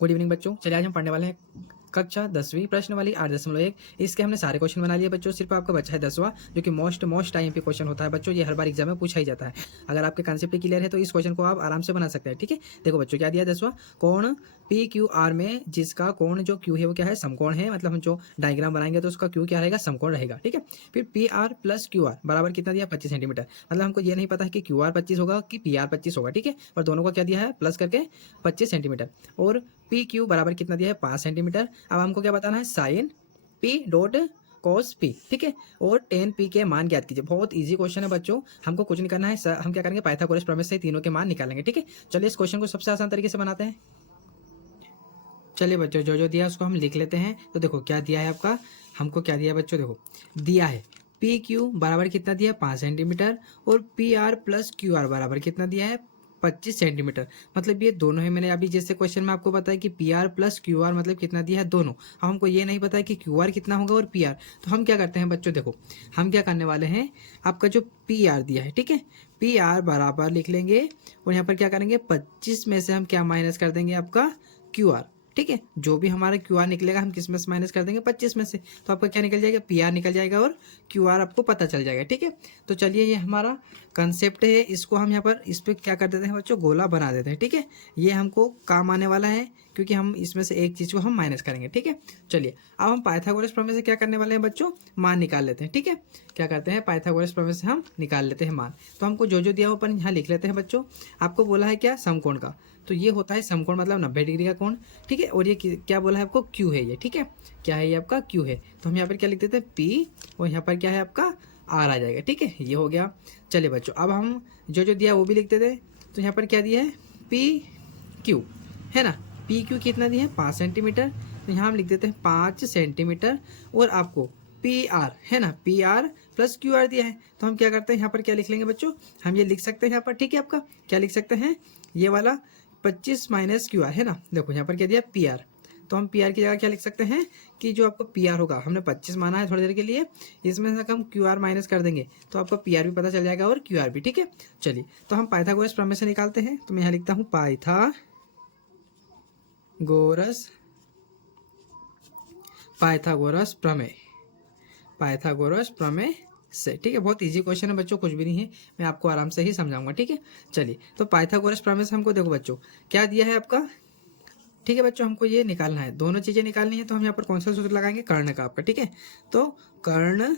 Good evening बच्चों। चलिए आज हम पढ़ने वाले हैं कक्षा 10वीं प्रश्न वाली 8.1। इसके हमने सारे क्वेश्चन बना लिए बच्चों। सिर्फ आपका बच्चा है 10वां, जो कि मोस्ट आईएमपी क्वेश्चन होता है बच्चों। ये हर बार एग्जाम में पूछा ही जाता है। अगर आपके कॉन्सेप्ट क्लियर है तो इस क्वेश्चन को आप आराम से बना सकते हैं। ठीक है, देखो बच्चों क्या दिया 10वां, कोण पी क्यू आर में जिसका कोण जो क्यू है वो क्या है, समकोण है। मतलब हम जो डायग्राम बनाएंगे तो उसका क्यू क्या रहेगा, समकोण रहेगा। ठीक है, फिर P R plus Q R बराबर कितना दिया, 25 सेंटीमीटर। मतलब हमको ये नहीं पता है कि क्यू आर 25 होगा कि पी आर 25 होगा। ठीक है, पर दोनों को क्या दिया है, प्लस करके 25 सेंटीमीटर। और पी क्यू बराबर कितना दिया है, 5 सेंटीमीटर। अब हमको क्या बताना है, sine P dot cos P. ठीक है, और टेन पी के मान ज्ञात कीजिए। बहुत इजी क्वेश्चन है बच्चों, हमको कुछ नहीं करना है। हम क्या करेंगे, पाइथागोरस प्रमेय से तीनों के मान निकालेंगे। ठीक है, चलिए इस क्वेश्चन को सबसे आसान तरीके से बनाते हैं। चलिए बच्चों, जो जो दिया उसको हम लिख लेते हैं। तो देखो क्या दिया है आपका, हमको क्या दिया है बच्चों, देखो दिया है पी क्यू बराबर कितना दिया है, 5 सेंटीमीटर। और P R plus Q R बराबर कितना दिया है, 25 सेंटीमीटर। मतलब ये दोनों है। मैंने अभी जैसे क्वेश्चन में आपको बताया कि P R plus Q R मतलब कितना दिया है, दोनों। अब हमको ये नहीं पता है कि क्यू आर कितना होगा और पी आर। तो हम क्या करते हैं बच्चों, देखो हम क्या करने वाले हैं, आपका जो पी आर दिया है, ठीक है, पी आर बराबर लिख लेंगे। और यहाँ पर क्या करेंगे, 25 में से हम क्या माइनस कर देंगे, आपका क्यू आर। ठीक है, जो भी हमारा क्यू आर निकलेगा हम किस में से माइनस कर देंगे, 25 में से। तो आपका क्या निकल जाएगा, पी आर निकल जाएगा और क्यू आर आपको पता चल जाएगा। ठीक है, तो चलिए ये हमारा कंसेप्ट है। इसको हम यहाँ पर इस पर क्या कर देते हैं बच्चों, गोला बना देते हैं। ठीक है, ये हमको काम आने वाला है क्योंकि हम इसमें से एक चीज़ को हम माइनस करेंगे। ठीक है, चलिए अब हम पाइथागोरस प्रमेय से क्या करने वाले हैं बच्चों, मान निकाल लेते हैं। ठीक है, क्या करते हैं, पाइथागोरस प्रमेय से हम निकाल लेते हैं मान। तो हमको जो जो दिया वो अपन यहाँ लिख लेते हैं बच्चों। आपको बोला है क्या, समकोण का। तो ये होता है समकोण, मतलब 90 डिग्री का कोण। ठीक है, और ये क्या बोला है आपको, क्यू है ये। ठीक है, क्या है ये आपका, क्यू है। तो हम यहाँ पर क्या लिख देते हैं, पी, और यहाँ पर क्या है आपका, आर आ जाएगा। ठीक है, ये हो गया। चलिए बच्चों, अब हम जो जो दिया वो भी लिख देते हैं। तो यहाँ पर क्या दिया है, पी क्यू है ना, पी क्यू कितना दिया है, 5 सेंटीमीटर। तो यहाँ हम लिख देते हैं 5 सेंटीमीटर। और आपको पी आर है ना, P R plus Q R दिया है। तो हम क्या करते हैं, यहाँ पर क्या लिख लेंगे बच्चों, हम ये लिख सकते हैं यहाँ पर। ठीक है, आपका क्या लिख सकते हैं, ये वाला 25 माइनस क्यू आर है ना। देखो यहाँ पर क्या दिया, पी आर। तो हम पी आर की जगह क्या लिख सकते हैं कि जो आपको पी आर होगा, हमने 25 माना है थोड़ी देर के लिए, इसमें से हम क्यू आर माइनस कर देंगे तो आपका पी आर भी पता चल जाएगा और क्यू आर भी। ठीक है, चलिए तो हम पाइथागोरस प्रमेय से निकालते हैं। तो मैं यहाँ लिखता हूँ पाइथागोरस प्रमेय, पाइथागोरस प्रमेय से। ठीक है, बहुत इजी क्वेश्चन है बच्चों, कुछ भी नहीं है, मैं आपको आराम से ही समझाऊंगा। ठीक है, चलिए तो पाइथागोरस प्रमेय से हमको देखो बच्चों क्या दिया है आपका। ठीक है बच्चों, हमको ये निकालना है, दोनों चीजें निकालनी है। तो हम यहाँ पर कौन सा सूत्र लगाएंगे, कर्ण का आपका। ठीक है, तो कर्ण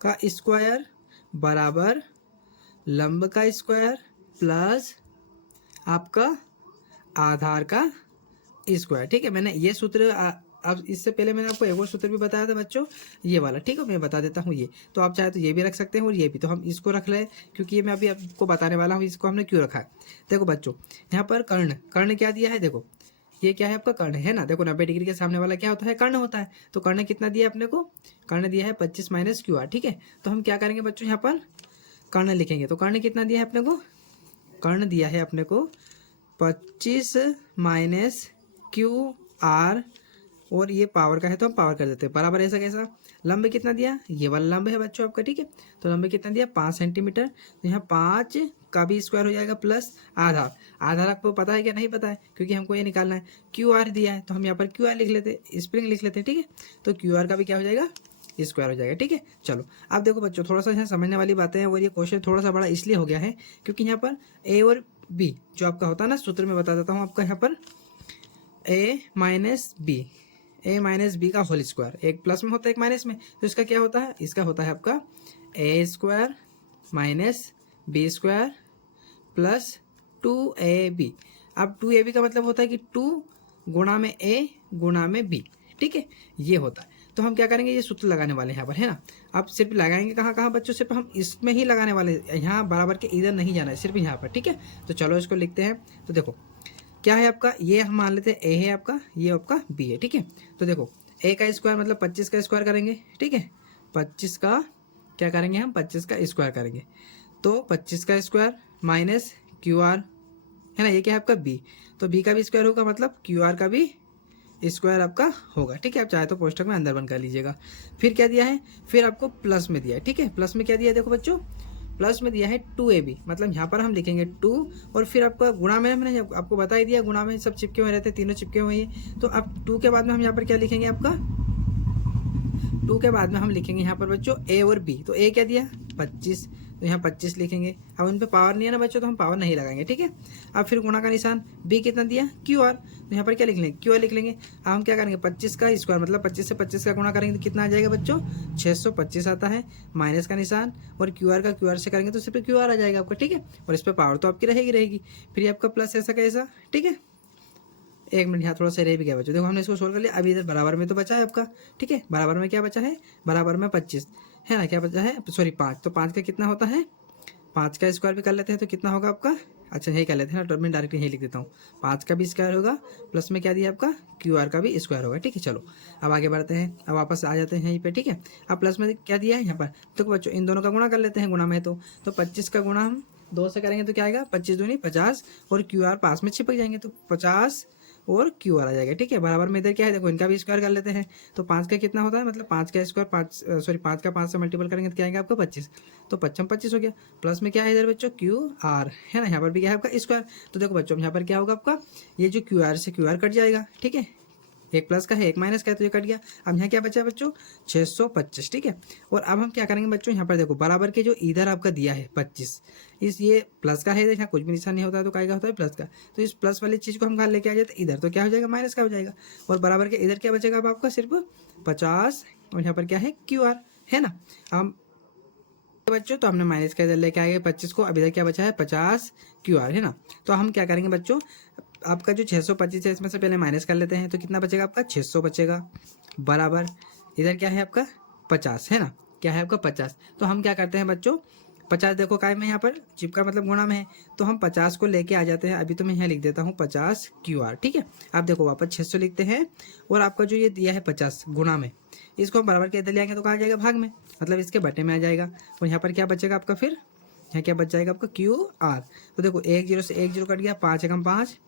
का स्क्वायर बराबर लंब का स्क्वायर प्लस आपका आधार का स्क्वायर। ठीक है, मैंने ये सूत्र अब इससे पहले मैंने आपको एक और सूत्र भी बताया था बच्चों, ये वाला। ठीक है, मैं बता देता हूँ ये। तो आप चाहे तो ये भी रख सकते हैं और ये भी। तो हम इसको रख लें क्योंकि ये मैं अभी आपको बताने वाला हूँ, इसको हमने क्यों रखा है। देखो बच्चों, यहाँ पर कर्ण, कर्ण क्या दिया है, देखो ये क्या है आपका, कर्ण है ना। देखो 90 डिग्री के सामने वाला क्या होता है, कर्ण होता है। तो कर्ण कितना दिया अपने को, कर्ण दिया है 25 माइनस क्यू आर। ठीक है, तो हम क्या करेंगे बच्चों, यहाँ पर कर्ण लिखेंगे। तो कर्ण कितना दिया है अपने को, कर्ण दिया है अपने को 25 माइनस क्यू आर, और ये पावर का है तो हम पावर कर देते हैं बराबर। ऐसा कैसा, लंब कितना दिया, ये वाला लंब है बच्चों आपका। ठीक है, तो लंब कितना दिया, 5 सेंटीमीटर। तो यहाँ 5 का भी स्क्वायर हो जाएगा प्लस आधार। आधार आपको पता है क्या, नहीं पता है, क्योंकि हमको ये निकालना है। क्यू आर दिया है तो हम यहाँ पर क्यू आर लिख लेते हैं, स्प्रिंग लिख लेते हैं। ठीक है, तो क्यू आर का भी क्या हो जाएगा, स्क्वायर हो जाएगा। ठीक है, चलो अब देखो बच्चों, थोड़ा सा यहाँ समझने वाली बातें हैं। और ये क्वेश्चन थोड़ा सा बड़ा इसलिए हो गया है क्योंकि यहाँ पर ए और बी जो आपका होता है ना, सूत्र में बता देता हूँ आपका। यहाँ पर ए माइनस बी, ए माइनस बी का होल स्क्वायर, एक प्लस में होता है एक माइनस में। तो इसका क्या होता है, इसका होता है आपका A square minus B square plus 2ab। अब 2ab का मतलब होता है कि 2 गुणा में ए गुणा में बी। ठीक है, ये होता है। तो हम क्या करेंगे, ये सूत्र लगाने वाले हैं यहाँ पर, है ना। अब सिर्फ लगाएंगे कहाँ कहाँ बच्चों, सिर्फ हम इसमें ही लगाने वाले हैं, यहाँ बराबर के इधर नहीं जाना है, सिर्फ यहाँ पर। ठीक है, तो चलो इसको लिखते हैं। तो देखो क्या है आपका, ये हम मान लेते हैं ए है आपका, ये आपका बी है। ठीक है, तो देखो ए का स्क्वायर मतलब 25 का स्क्वायर करेंगे। ठीक है, 25 का क्या करेंगे हम, 25 का स्क्वायर करेंगे। तो 25 का स्क्वायर माइनस क्यू आर है ना, ये क्या है आपका बी। तो बी का भी स्क्वायर होगा मतलब क्यू आर का भी स्क्वायर आपका होगा। ठीक है, आप चाहे तो कोष्ठक में अंदर बंद कर लीजिएगा। फिर क्या दिया है, फिर आपको प्लस में दिया है। ठीक है, प्लस में क्या दिया है, देखो बच्चों प्लस में दिया है 2ab, मतलब यहाँ पर हम लिखेंगे 2 और फिर आपका गुणा में हमने आपको बता ही दिया, गुणा में सब चिपके हुए रहते हैं, तीनों चिपके हुए हैं। तो अब 2 के बाद में हम यहाँ पर क्या लिखेंगे, आपका 2 के बाद में हम लिखेंगे यहाँ पर बच्चों a और b। तो a क्या दिया 25, तो यहाँ 25 लिखेंगे। अब इन पे पावर नहीं है ना बच्चों, तो हम पावर नहीं लगाएंगे, ठीक है। अब फिर गुणा का निशान, b कितना दिया QR, तो यहाँ पर क्या लिख लेंगे QR लिख लेंगे। अब हम क्या करेंगे 25 का स्क्वायर, मतलब 25 से 25 का गुणा करेंगे तो कितना आ जाएगा बच्चों 625 आता है, माइनस का निशान और QR का QR से करेंगे तो सिर्फ QR आ जाएगा आपका, ठीक है। और इस पर पावर तो आपकी रहेगी। फिर ये आपका प्लस ऐसा कैसा, ठीक है। एक मिनट यहाँ थोड़ा सा रह भी गया बच्चों, देखो हमने इसको सोल्व कर लिया। अभी इधर बराबर में तो बचा है आपका, ठीक है। बराबर में क्या बचा है, बराबर में 25 है ना, क्या बचा है सॉरी 5। तो 5 का कितना होता है, 5 का स्क्वायर भी कर लेते हैं तो कितना होगा आपका, अच्छा यही कर लेते हैं ना, मैं डायरेक्ट यही लिख देता हूँ। 5 का भी स्क्वायर होगा, प्लस में क्या दिया आपका QR का भी स्क्वायर होगा, ठीक है। चलो अब आगे बढ़ते हैं, अब वापस आ जाते हैं यहीं पे, ठीक है। अब प्लस में क्या दिया है यहाँ पर, तो बच्चों इन दोनों का गुणा कर लेते हैं, गुणा में तो 25 का गुणा हम 2 से करेंगे तो क्या आएगा 25 दूनी 50 और QR पास में चिपक जाएंगे तो 50 और QR आ जाएगा, ठीक है। बराबर में इधर क्या है, देखो इनका भी स्क्वायर कर लेते हैं। तो 5 का कितना होता है, मतलब 5 का स्क्वायर 5 का 5 से मल्टीपल करेंगे तो क्या आएगा आपका 25, तो 25 हो गया। प्लस में क्या है इधर बच्चों QR है ना, यहाँ पर भी क्या है आपका स्क्वायर। तो देखो बच्चों यहाँ पर क्या होगा आपका, ये जो QR से QR कट जाएगा, ठीक है। एक प्लस का है एक माइनस का है तो ये कट गया। अब यहाँ क्या बचा बच्चों 625, ठीक है। और अब हम क्या करेंगे बच्चों, यहाँ पर देखो बराबर के जो इधर आपका दिया है 25, इस ये प्लस का है, यहाँ कुछ भी निशान नहीं होता है तो क्या होता है प्लस का। तो इस प्लस वाली चीज़ को हम घर लेके आ जाते इधर, तो क्या हो जाएगा माइनस का हो जाएगा। और बराबर के इधर क्या बचेगा अब आपका सिर्फ 50 और यहाँ पर क्या है QR है ना। हम बच्चों तो हमने माइनस का इधर लेके आएंगे 25 को, अब इधर क्या बचा है 50 QR है ना। तो हम क्या करेंगे बच्चों, आपका जो 625 है इसमें से पहले माइनस कर लेते हैं तो कितना बचेगा आपका 600 बचेगा, बराबर इधर क्या है आपका 50 है ना, क्या है आपका 50। तो हम क्या करते हैं बच्चों 50 देखो काय में यहाँ पर चिपका मतलब गुणा में है, तो हम 50 को लेके आ जाते हैं। अभी तो मैं यहाँ लिख देता हूँ 50 QR, ठीक है। आप देखो वापस 600 लिखते हैं और आपका जो ये दिया है 50 गुणा में, इसको हम बराबर के इधर ले आएंगे तो कहाँ आ जाएगा भाग में, मतलब इसके बटे में आ जाएगा। और यहाँ पर क्या बचेगा आपका, फिर यहाँ क्या बच जाएगा आपका QR। तो देखो 1 0 से 1 0 कट गया, 5 एकम 5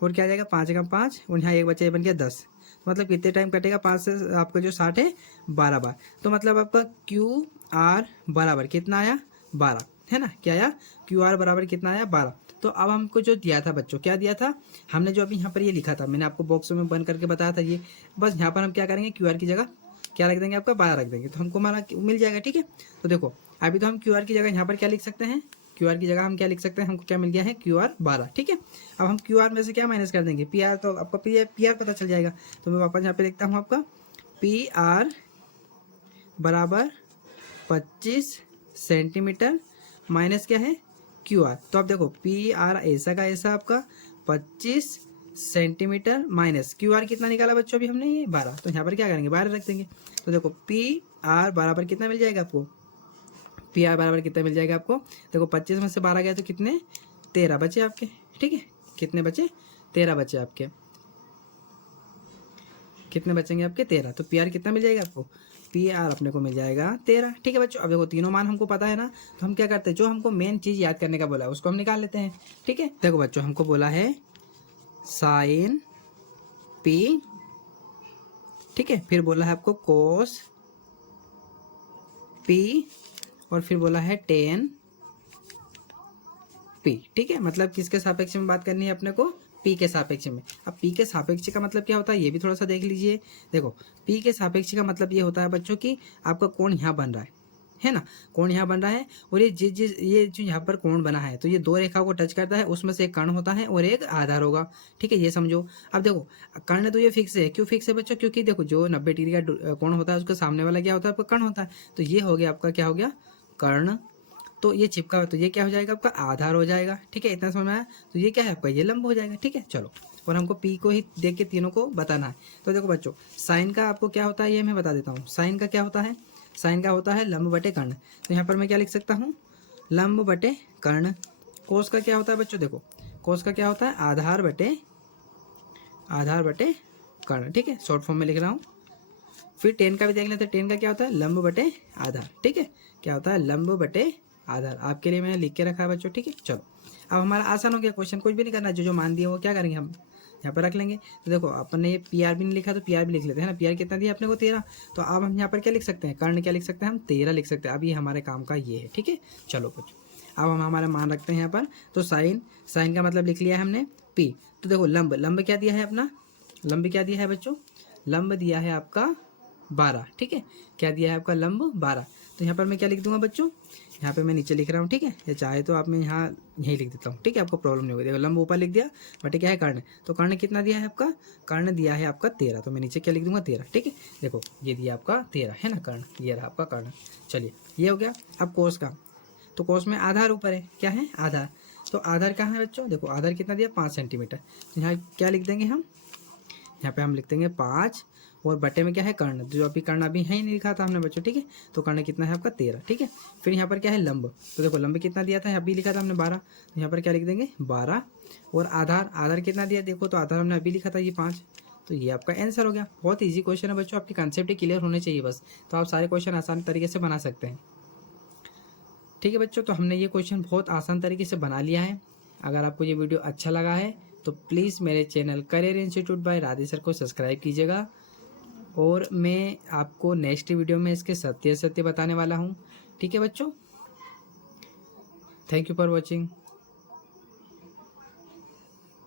और क्या आ जाएगा 5 एकम 5 और यहाँ एक बचा बन गया 10, मतलब कितने टाइम कटेगा 5 से आपका जो 60 है 12 बार। तो मतलब आपका QR बराबर कितना आया 12 है ना, क्या आया QR बराबर कितना आया 12। तो अब हमको जो दिया था बच्चों, क्या दिया था हमने जो अभी यहाँ पर ये लिखा था, मैंने आपको बॉक्स में बंद करके बताया था ये, बस यहाँ पर हम क्या करेंगे QR की जगह क्या रख देंगे आपका 12 रख देंगे तो हमको हमारा मिल जाएगा, ठीक है। तो देखो अभी तो हम QR की जगह यहाँ पर क्या लिख सकते हैं, QR की जगह हम क्या लिख सकते हैं, हमको क्या मिल गया है QR 12, ठीक है। अब हम QR में से क्या माइनस कर देंगे PR, तो आपका PR पता चल जाएगा। तो मैं वापस यहाँ पे लिखता हूँ आपका PR बराबर 25 सेंटीमीटर माइनस क्या है QR। तो आप देखो PR ऐसा का ऐसा आपका 25 सेंटीमीटर माइनस QR कितना निकाला बच्चों अभी हमने ये 12, तो यहाँ पर क्या करेंगे 12 रख देंगे। तो देखो PR बराबर कितना मिल जाएगा आपको, PR बराबर कितना मिल जाएगा आपको, देखो 25 में से 12 गया तो कितने 13 बचे आपके, ठीक है। कितने बचे 13 बचे आपके, कितने बचेंगे आपके 13। तो PR कितना मिल जाएगा आपको, PR अपने को मिल जाएगा 13, ठीक है बच्चों। अब देखो तीनों मान हमको पता है ना, तो हम क्या करते हैं जो हमको मेन चीज़ याद करने का बोला है उसको हम निकाल लेते हैं, ठीक है। देखो बच्चों हमको बोला है साइन P, ठीक है, फिर बोला है आपको कोस P और फिर बोला है टेन P, ठीक है। मतलब किसके सापेक्ष में बात करनी है अपने को, P के सापेक्ष में। अब P के सापेक्ष का मतलब क्या होता है ये भी थोड़ा सा देख लीजिए। देखो P के सापेक्ष का मतलब ये होता है बच्चों कि आपका कोण यहाँ बन रहा है ना, कोण यहाँ बन रहा है और ये ये जो यहाँ पर कोण बना है तो ये दो रेखाओं को टच करता है, उसमें से एक कर्ण होता है और एक आधार होगा, ठीक है, ये समझो। अब देखो कर्ण तो ये फिक्स है, क्यों फिक्स है बच्चों, क्योंकि देखो जो 90 डिग्री का कोण होता है उसके सामने वाला क्या होता है आपका कर्ण होता है। तो ये हो गया आपका क्या हो गया कर्ण, तो ये चिपका तो ये क्या हो जाएगा आपका आधार हो जाएगा, ठीक है। इतना समझ में आया, तो ये क्या है आपका ये लंब हो जाएगा, ठीक है। चलो और हमको P को ही देख के तीनों को बताना है। तो देखो बच्चों साइन का आपको क्या होता है ये मैं बता देता हूँ। साइन का क्या होता है, साइन का होता है लंब बटे कर्ण। तो यहाँ पर मैं क्या लिख सकता हूँ लंब बटे कर्ण। कोस का क्या होता है बच्चों, देखो कोस का क्या होता है आधार बटे कर्ण, ठीक है, शॉर्ट फॉर्म में लिख रहा हूँ। फिर टेन का भी देख लेते हैं, टेन का क्या होता है लंब बटे आधार, ठीक है, क्या होता है लंब बटे आधार। आपके लिए मैंने लिख के रखा है बच्चों, ठीक है। चलो अब हमारा आसान हो गया क्वेश्चन, कुछ भी नहीं करना, जो मान दिए वो क्या करेंगे हम यहाँ पर रख लेंगे। तो देखो अपन ने ये पी आर भी नहीं लिखा तो पी आर भी लिख लेते हैं ना। पी आर कितना दिया अपने को 13। तो अब हम यहाँ पर क्या लिख सकते हैं, कर्ण क्या लिख सकते हैं हम 13 लिख सकते हैं। अब ये हमारे काम का ये है, ठीक है। चलो बच्चों अब हम हमारा मान रखते हैं यहाँ पर। तो साइन, साइन का मतलब लिख लिया है हमने पी। तो देखो लंब, लंब क्या दिया है अपना, लंब क्या दिया है बच्चों, लंब दिया है आपका 12, ठीक है। क्या दिया है आपका लंब 12। तो यहाँ पर मैं क्या लिख दूंगा बच्चों, यहाँ पे मैं नीचे लिख रहा हूँ, ठीक है। या चाहे तो आप मैं यहाँ यहीं लिख देता हूँ, ठीक है, आपको प्रॉब्लम नहीं होगी। देखो लंब ऊपर लिख दिया, बट क्या है कर्ण। तो कर्ण कितना दिया है आपका, कर्ण दिया है आपका 13। तो मैं नीचे क्या लिख दूंगा 13, ठीक है। देखो ये दिया आपका 13 है ना कर्ण, ये रहा आपका कर्ण। चलिए ये हो गया। अब कोस का, तो कोस में आधार ऊपर है, क्या है आधार। तो आधार कहाँ है बच्चों, देखो आधार कितना दिया 5 सेंटीमीटर। तो यहाँ क्या लिख देंगे हम, यहाँ पे हम लिख देंगे 5 और बटे में क्या है कर्ण, जो अभी कर्ण अभी है ही नहीं लिखा था हमने बच्चों, ठीक है। तो कर्ण कितना है आपका 13, ठीक है। फिर यहाँ पर क्या है लंब, तो देखो लंब कितना दिया था, अभी लिखा था हमने 12। तो यहाँ पर क्या लिख देंगे 12 और आधार, आधार कितना दिया देखो, तो आधार हमने अभी लिखा था ये 5। तो ये आपका आंसर हो गया। बहुत ईजी क्वेश्चन है बच्चों, आपके कंसेप्ट क्लियर होने चाहिए बस, तो आप सारे क्वेश्चन आसान तरीके से बना सकते हैं, ठीक है बच्चों। तो हमने ये क्वेश्चन बहुत आसान तरीके से बना लिया है। अगर आपको ये वीडियो अच्छा लगा है तो प्लीज़ मेरे channel career institute by Radhe sir को सब्सक्राइब कीजिएगा। और मैं आपको नेक्स्ट वीडियो में इसके सत्य सत्य बताने वाला हूँ, ठीक है बच्चों। Thank you for watching.